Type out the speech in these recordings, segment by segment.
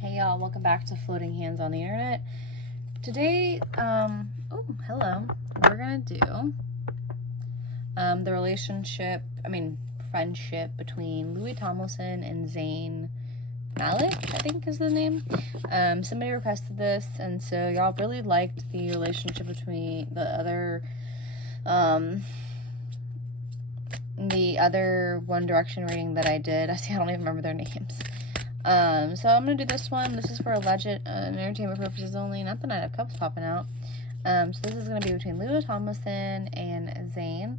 Hey y'all, welcome back to Floating Hands on the Internet. Today, oh, hello. We're gonna do the friendship between Louis Tomlinson and Zayn Malik, I think is the name. Somebody requested this, and so y'all really liked the relationship between the other One Direction reading that I did. I don't even remember their names. So I'm gonna do this one. This is for alleged entertainment purposes only. Not the Knight of Cups popping out. So this is gonna be between Louis Tomlinson and Zayn.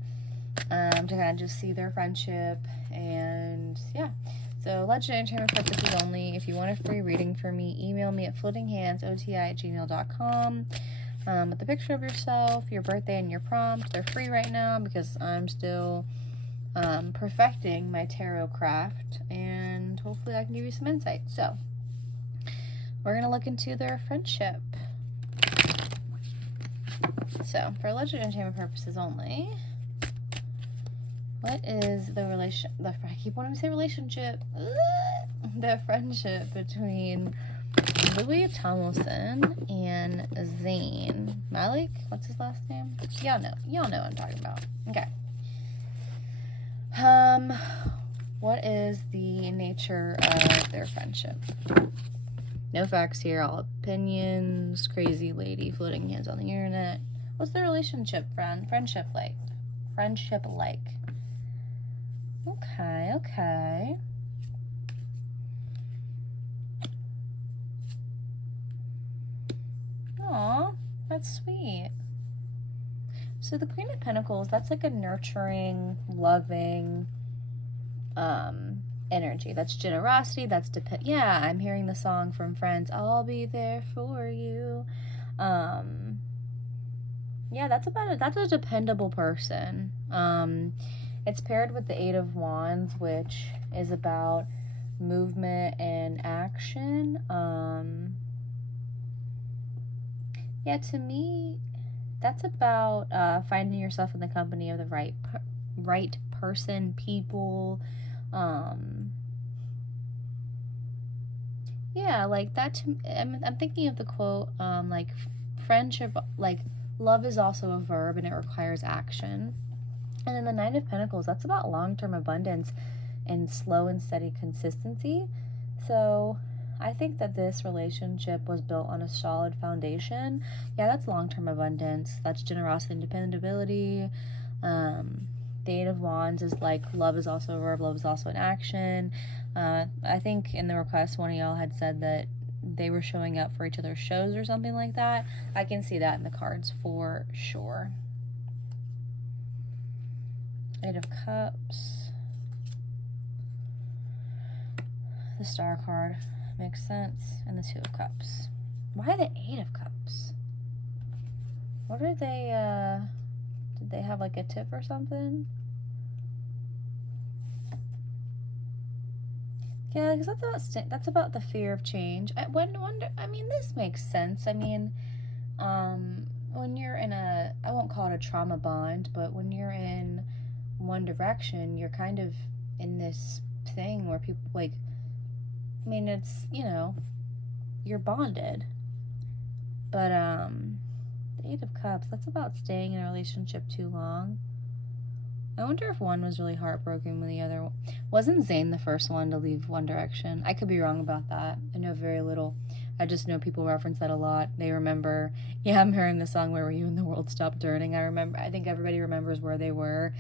To kind of just see their friendship, and yeah. So alleged entertainment purposes only. If you want a free reading from me, email me at floatinghandsoti@gmail.com. With a picture of yourself, your birthday, and your prompt. They're free right now because I'm still perfecting my tarot craft, and hopefully I can give you some insight. So we're gonna look into their friendship. So for alleged entertainment purposes only, what is I keep wanting to say relationship. The friendship between Louis Tomlinson and Zayn Malik. What's his last name? Y'all know what I'm talking about. Okay. What is the nature of their friendship? No facts here, all opinions. Crazy lady floating hands on the internet. What's their friendship like? Okay. Aw, that's sweet. So the Queen of Pentacles, that's like a nurturing, loving energy. That's generosity. Yeah, I'm hearing the song from Friends, I'll be there for you. Yeah, that's a dependable person. It's paired with the Eight of Wands, which is about movement and action. Yeah, to me, that's about finding yourself in the company of the right person, people. Yeah, like that. I'm thinking of the quote, like friendship, like love is also a verb and it requires action. And then the Nine of Pentacles, that's about long-term abundance and slow and steady consistency. So I think that this relationship was built on a solid foundation. Yeah, that's long-term abundance. That's generosity and dependability. The Eight of Wands is like love is also a verb, love is also an action. I think in the request, one of y'all had said that they were showing up for each other's shows or something like that. I can see that in the cards for sure. Eight of Cups. The Star card makes sense. And the Two of Cups. Why the Eight of Cups? What are they, did they have like a tip or something? Yeah, because that's about the fear of change. I mean, this makes sense. I mean, when you're in I won't call it a trauma bond, but when you're in One Direction, you're kind of in this thing where people like, I mean, it's, you're bonded. But the Eight of Cups, that's about staying in a relationship too long. I wonder if one was really heartbroken when the other wasn't Zayn the first one to leave One Direction. I could be wrong about that. I know very little. I just know people reference that a lot. They remember, yeah, I'm hearing the song Where Were You When the World Stopped Turning. I think everybody remembers where they were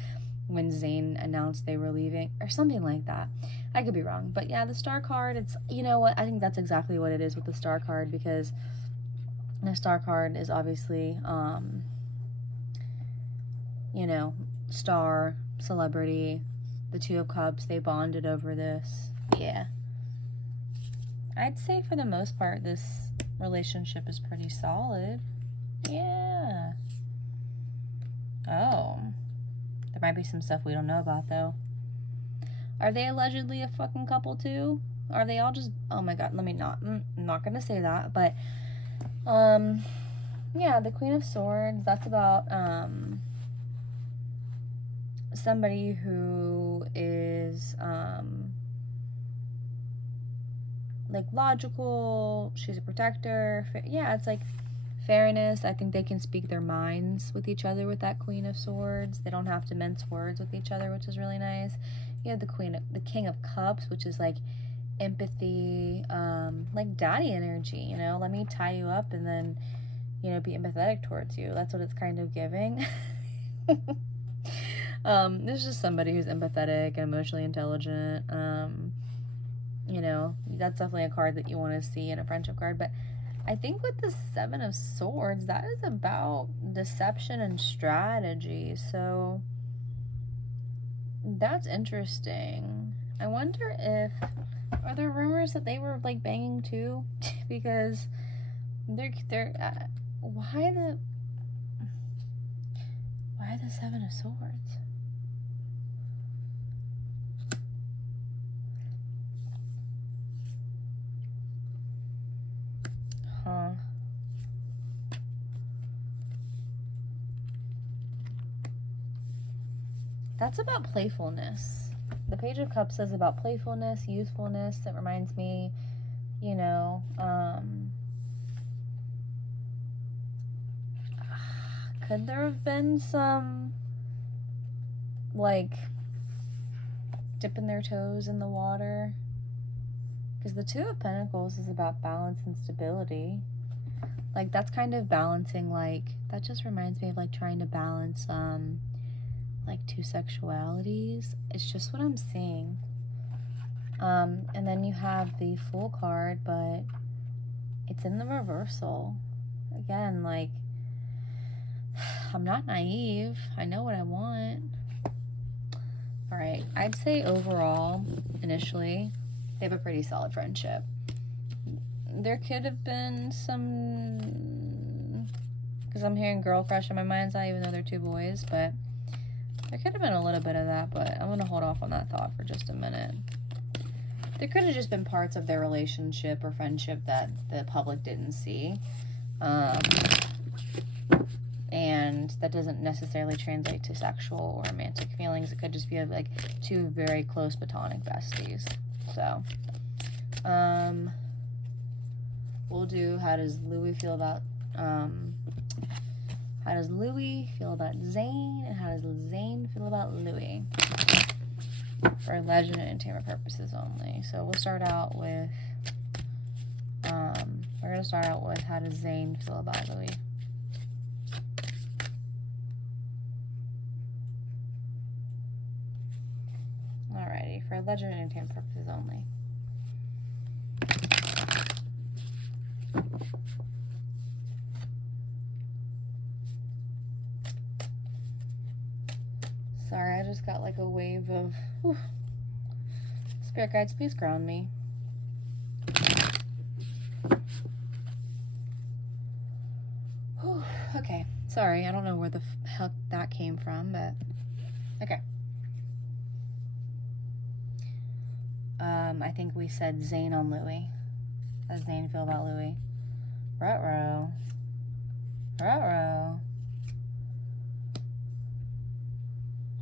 when Zayn announced they were leaving or something like that. I could be wrong. But yeah, the Star card, it's, you know what? I think that's exactly what it is with the Star card, because the Star card is obviously, star, celebrity. The Two of Cups, they bonded over this. Yeah. I'd say for the most part, this relationship is pretty solid. Yeah. Oh. There might be some stuff we don't know about, though. Are they allegedly a fucking couple, too? Are they all just... Oh, my God. I'm not gonna say that, but... Yeah, the Queen of Swords, that's about, somebody who is, like logical. She's a protector. Yeah, it's like fairness. I think they can speak their minds with each other with that Queen of Swords. They don't have to mince words with each other, which is really nice. You have the King of Cups, which is like empathy, like daddy energy, you know, let me tie you up and then, you know, be empathetic towards you. That's what it's kind of giving. There's just somebody who's empathetic and emotionally intelligent. You know, that's definitely a card that you want to see in a friendship card. But I think with the Seven of Swords, that is about deception and strategy. So that's interesting. I wonder if, are there rumors that they were like banging too? Because they're why the Seven of Swords? Huh. That's about playfulness. The Page of Cups is about playfulness, youthfulness. It reminds me, you know, could there have been some, like, dipping their toes in the water? Because the Two of Pentacles is about balance and stability. Like, that's kind of balancing, like, that just reminds me of, like, trying to balance, like, two sexualities. It's just what I'm seeing. And then you have the Fool card, but it's in the reversal. Again, like, I'm not naive. I know what I want. All right, I'd say overall, initially, they have a pretty solid friendship. There could have been some, because I'm hearing girl crush in my mind's eye, even though they're two boys, but there could have been a little bit of that, but I'm going to hold off on that thought for just a minute. There could have just been parts of their relationship or friendship that the public didn't see. And that doesn't necessarily translate to sexual or romantic feelings. It could just be like two very close platonic besties. So, we'll do how does Louis feel about Zayn, and how does Zayn feel about Louis for legend and entertainment purposes only. So we'll start out with we're gonna start out with how does Zayn feel about Louis. Alrighty, for legend and entertainment purposes only. Sorry, I just got like a wave of whew. Spirit guides, please ground me. Whew. Okay, sorry, I don't know where the hell that came from, but okay. I think we said Zayn on Louis. How does Zayn feel about Louis? Ruh-roh. Ruh-roh.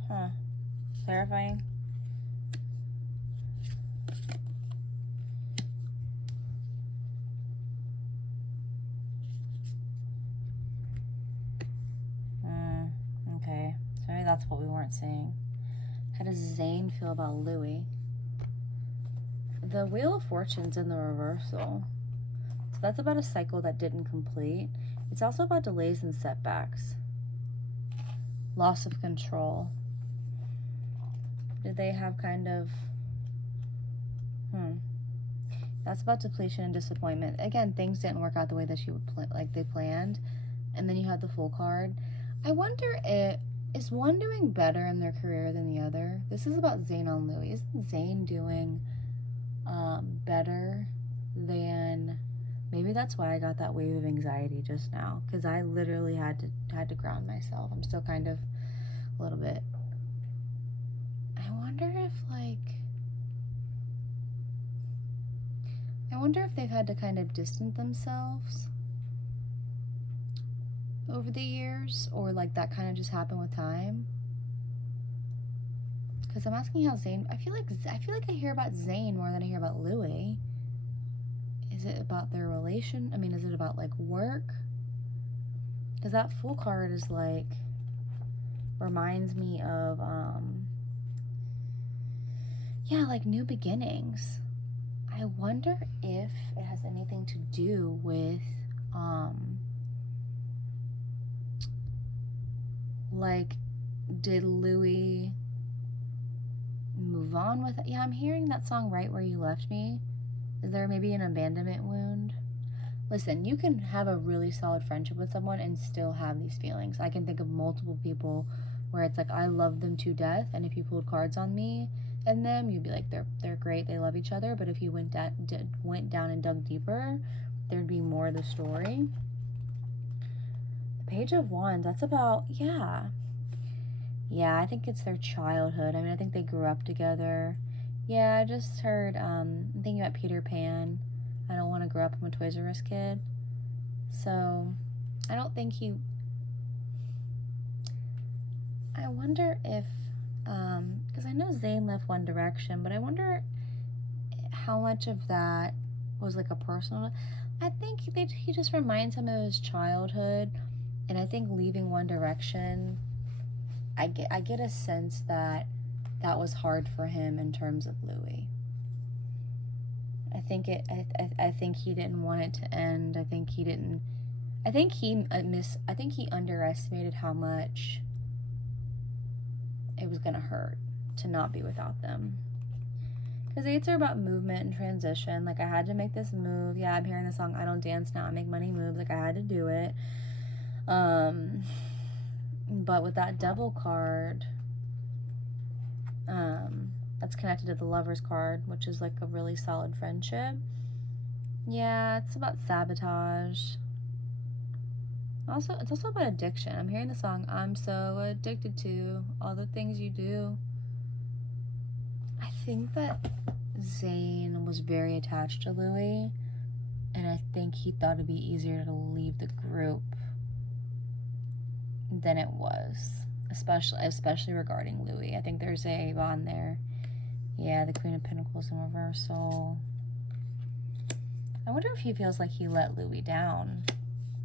Huh. Clarifying. Okay. So maybe that's what we weren't seeing. How does Zayn feel about Louis? The Wheel of Fortune's in the reversal. So that's about a cycle that didn't complete. It's also about delays and setbacks. Loss of control. Did they have kind of... That's about depletion and disappointment. Again, things didn't work out the way that you would like they planned. And then you had the Fool card. I wonder is one doing better in their career than the other? This is about Zayn on Louis. Isn't Zayn doing better than... Maybe that's why I got that wave of anxiety just now, because I literally had to ground myself. I'm still kind of a little bit... I wonder if they've had to kind of distance themselves over the years, or like that kind of just happened with time. Because I'm asking how Zayn... I feel like I hear about Zayn more than I hear about Louis. Is it about their relation? I mean, is it about like work? Because that Fool card is like, reminds me of, yeah, like new beginnings. I wonder if it has anything to do with, like, did Louis move on with it? Yeah, I'm hearing that song Right Where You Left Me. Is there maybe an abandonment wound? Listen, you can have a really solid friendship with someone and still have these feelings. I can think of multiple people where it's like, I love them to death, and if you pulled cards on me and them, you'd be like, they're great, they love each other. But if you went down and dug deeper, there'd be more of the story. The Page of Wands, that's about, yeah, I think it's their childhood. I mean, I think they grew up together. Yeah, I just heard, I'm thinking about Peter Pan. I don't want to grow up. I'm a Toys R Us kid. So, I don't think I wonder if, because I know Zayn left One Direction, but I wonder how much of that was like a personal, I think he just reminds him of his childhood, and I think leaving One Direction, I get a sense that was hard for him in terms of Louis. I think he didn't want it to end. I think he underestimated how much it was gonna hurt to not be without them. Because eights are about movement and transition. Like, I had to make this move. Yeah, I'm hearing the song I Don't Dance Now, I Make Money Moves. Like, I had to do it. But with that Devil card, that's connected to the Lover's card, which is like a really solid friendship. Yeah, it's about sabotage. It's also about addiction. I'm hearing the song I'm So Addicted to All the Things You Do. I think that Zayn was very attached to Louis, and I think he thought it'd be easier to leave the group than it was, especially regarding Louis. I think there's a bond there. Yeah, the Queen of Pentacles in reversal. I wonder if he feels like he let Louis down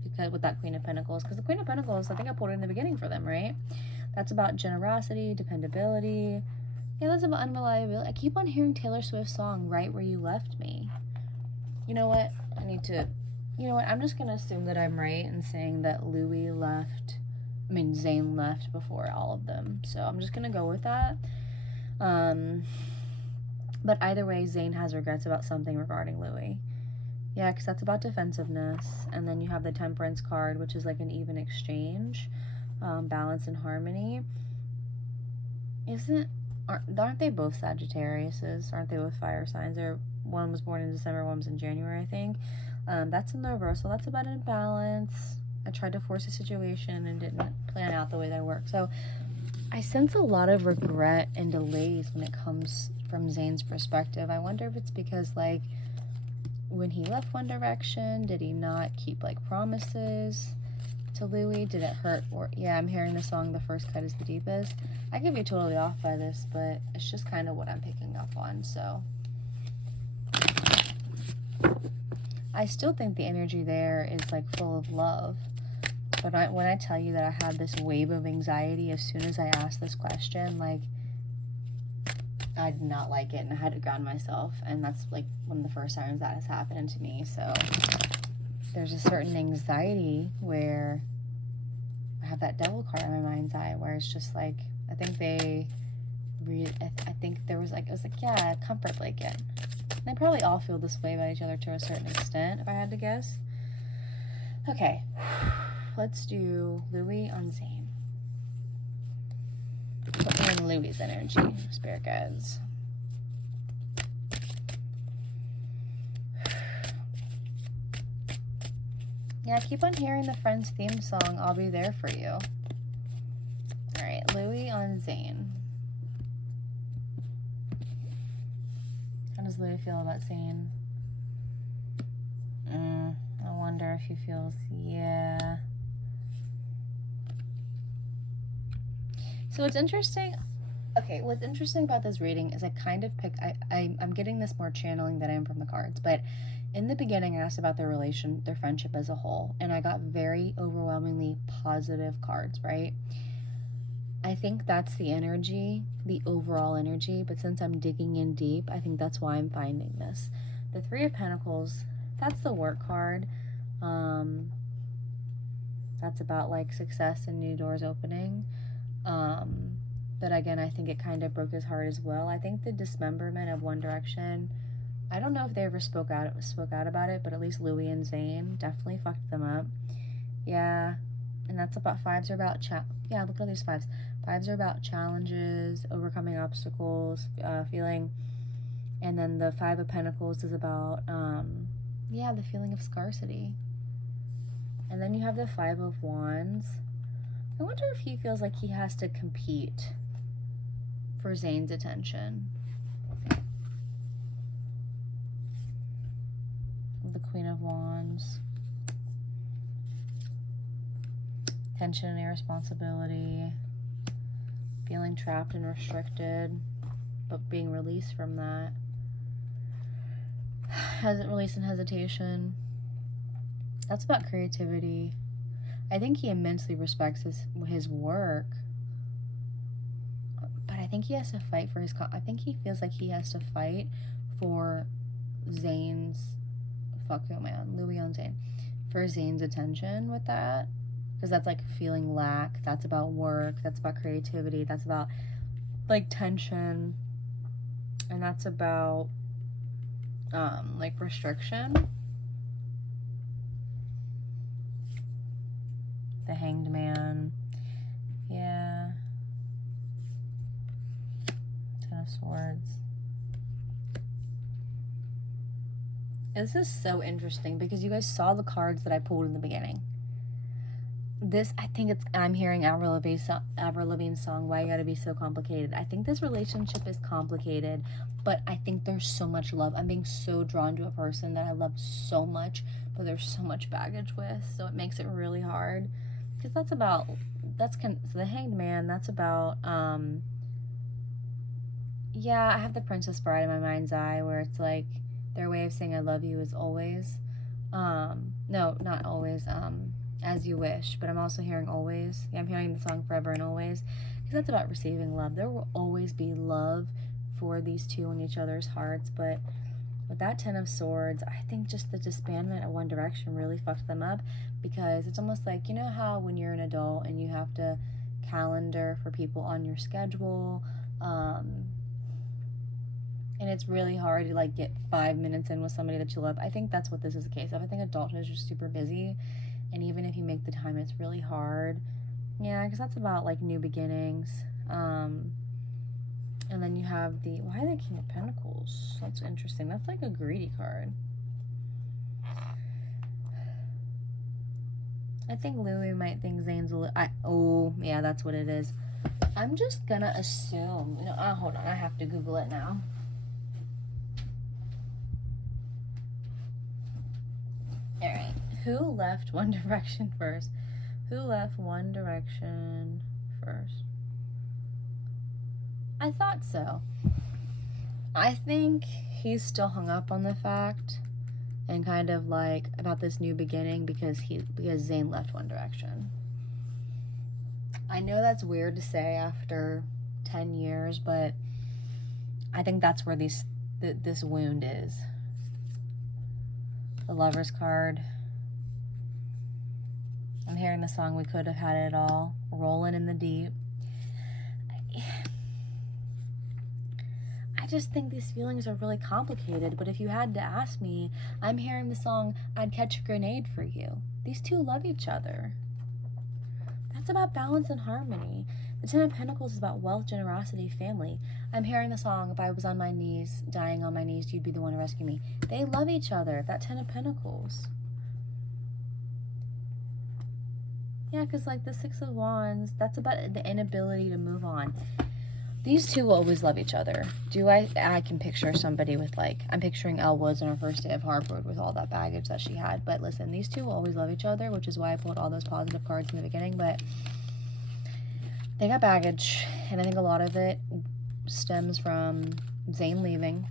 because with that Queen of Pentacles. Because the Queen of Pentacles, I think I pulled it in the beginning for them, right? That's about generosity, dependability. Yeah, that's about unreliability. I keep on hearing Taylor Swift's song, Right Where You Left Me. You know what? I'm just going to assume that I'm right in saying that Zayn left before all of them. So I'm just going to go with that. But either way, Zayn has regrets about something regarding Louis. Yeah, because that's about defensiveness. And then you have the Temperance card, which is like an even exchange, balance and harmony. Aren't they both Sagittariuses? Aren't they both fire signs? One was born in December, one was in January, I think. That's in the reversal. That's about imbalance. I tried to force a situation and didn't plan out the way that worked. So I sense a lot of regret and delays when it comes from Zayn's perspective. I wonder if it's because, like, when he left One Direction, did he not keep, like, promises to Louis? Did it hurt? Or, yeah, I'm hearing the song The First Cut Is the Deepest. I could be totally off by this, but it's just kind of what I'm picking up on, so. I still think the energy there is, like, full of love. But when I tell you that I had this wave of anxiety as soon as I asked this question, like, I did not like it, and I had to ground myself, and that's, like, one of the first times that has happened to me, so there's a certain anxiety where I have that Devil card in my mind's eye, where it's just, like, I think there was, like, it was like, yeah, a comfort blanket. And they probably all feel this way about each other to a certain extent, if I had to guess. Okay. Let's do Louis on Zayn. Put me in Louis' energy, spirit guides. Yeah, I keep on hearing the Friends theme song, I'll Be There For You. Alright, Louis on Zayn. How does Louis feel about Zayn? I wonder if he feels, yeah. So it's interesting. Okay, what's interesting about this reading is I kind of I'm getting this more channeling than I am from the cards, but in the beginning I asked about their friendship as a whole, and I got very overwhelmingly positive cards, right? I think that's the energy, the overall energy, but since I'm digging in deep, I think that's why I'm finding this. The Three of Pentacles, that's the work card. That's about like success and new doors opening. But again, I think it kind of broke his heart as well. I think the dismemberment of One Direction, I don't know if they ever spoke out about it, but at least Louis and Zayn definitely fucked them up. Yeah, and that's about, fives are about, yeah, look at these fives. Fives are about challenges, overcoming obstacles, feeling, and then the Five of Pentacles is about, yeah, the feeling of scarcity. And then you have the Five of Wands. I wonder if he feels like he has to compete for Zayn's attention. The Queen of Wands. Tension and irresponsibility. Feeling trapped and restricted, but being released from that. Hasn't released in hesitation. That's about creativity. I think he immensely respects his work, but I think he has to fight for I think he feels like he has to fight for Zayn's, Louis on Zayn, for Zayn's attention with that, because that's like feeling lack, that's about work, that's about creativity, that's about like tension, and that's about like restriction. The Hanged Man. Yeah. Ten of Swords. This is so interesting because you guys saw the cards that I pulled in the beginning. This, I think I'm hearing Avril Lavigne's song, Why You Gotta Be So Complicated. I think this relationship is complicated, but I think there's so much love. I'm being so drawn to a person that I love so much, but there's so much baggage with, so it makes it really hard. Because so the Hanged Man, that's about, yeah, I have the Princess Bride in my mind's eye, where it's like, their way of saying I love you is always, no, not always, As You Wish, but I'm also hearing always. Yeah, I'm hearing the song Forever and Always, because that's about receiving love. There will always be love for these two in each other's hearts, but with that Ten of Swords, I think just the disbandment of One Direction really fucked them up, because it's almost like, you know how when you're an adult and you have to calendar for people on your schedule, and it's really hard to like get 5 minutes in with somebody that you love. I think that's what this is a case of. I think adulthood is just super busy, and even if you make the time, it's really hard. Yeah, because that's about like new beginnings. And then you have why the King of Pentacles? That's interesting. That's like a greedy card. I think Louis might think Zayn's a little, oh, yeah, that's what it is. I'm just gonna assume, hold on, I have to Google it now. Alright, who left One Direction first? Who left One Direction first? I thought so. I think he's still hung up on the fact and kind of like about this new beginning because Zayn left One Direction. I know that's weird to say after 10 years, but I think that's where this wound is. The Lover's card. I'm hearing the song We Could Have Had It All, Rolling in the Deep. I just think these feelings are really complicated, but if you had to ask me, I'm hearing the song I'd Catch a Grenade for You. These two love each other. That's about balance and harmony. The Ten of Pentacles is about wealth, generosity, family. I'm hearing the song If I Was on My Knees, Dying on My Knees, You'd Be the One to Rescue Me. They love each other. That Ten of Pentacles. Yeah, because like the Six of Wands, that's about the inability to move on. These two will always love each other. I can picture somebody with like, I'm picturing Elle Woods on her first day of Harvard with all that baggage that she had. But listen, these two will always love each other, which is why I pulled all those positive cards in the beginning. But they got baggage, and I think a lot of it stems from Zayn leaving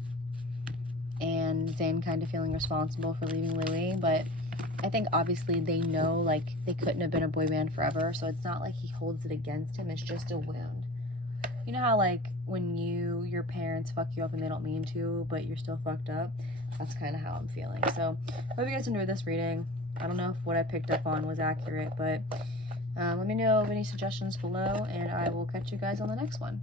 and Zayn kind of feeling responsible for leaving Louis, but I think obviously they know, like, they couldn't have been a boy band forever, so it's not like he holds it against him, it's just a wound. You know how, like, when your parents fuck you up and they don't mean to, but you're still fucked up? That's kind of how I'm feeling. So, hope you guys enjoyed this reading. I don't know if what I picked up on was accurate, but let me know of any suggestions below, and I will catch you guys on the next one.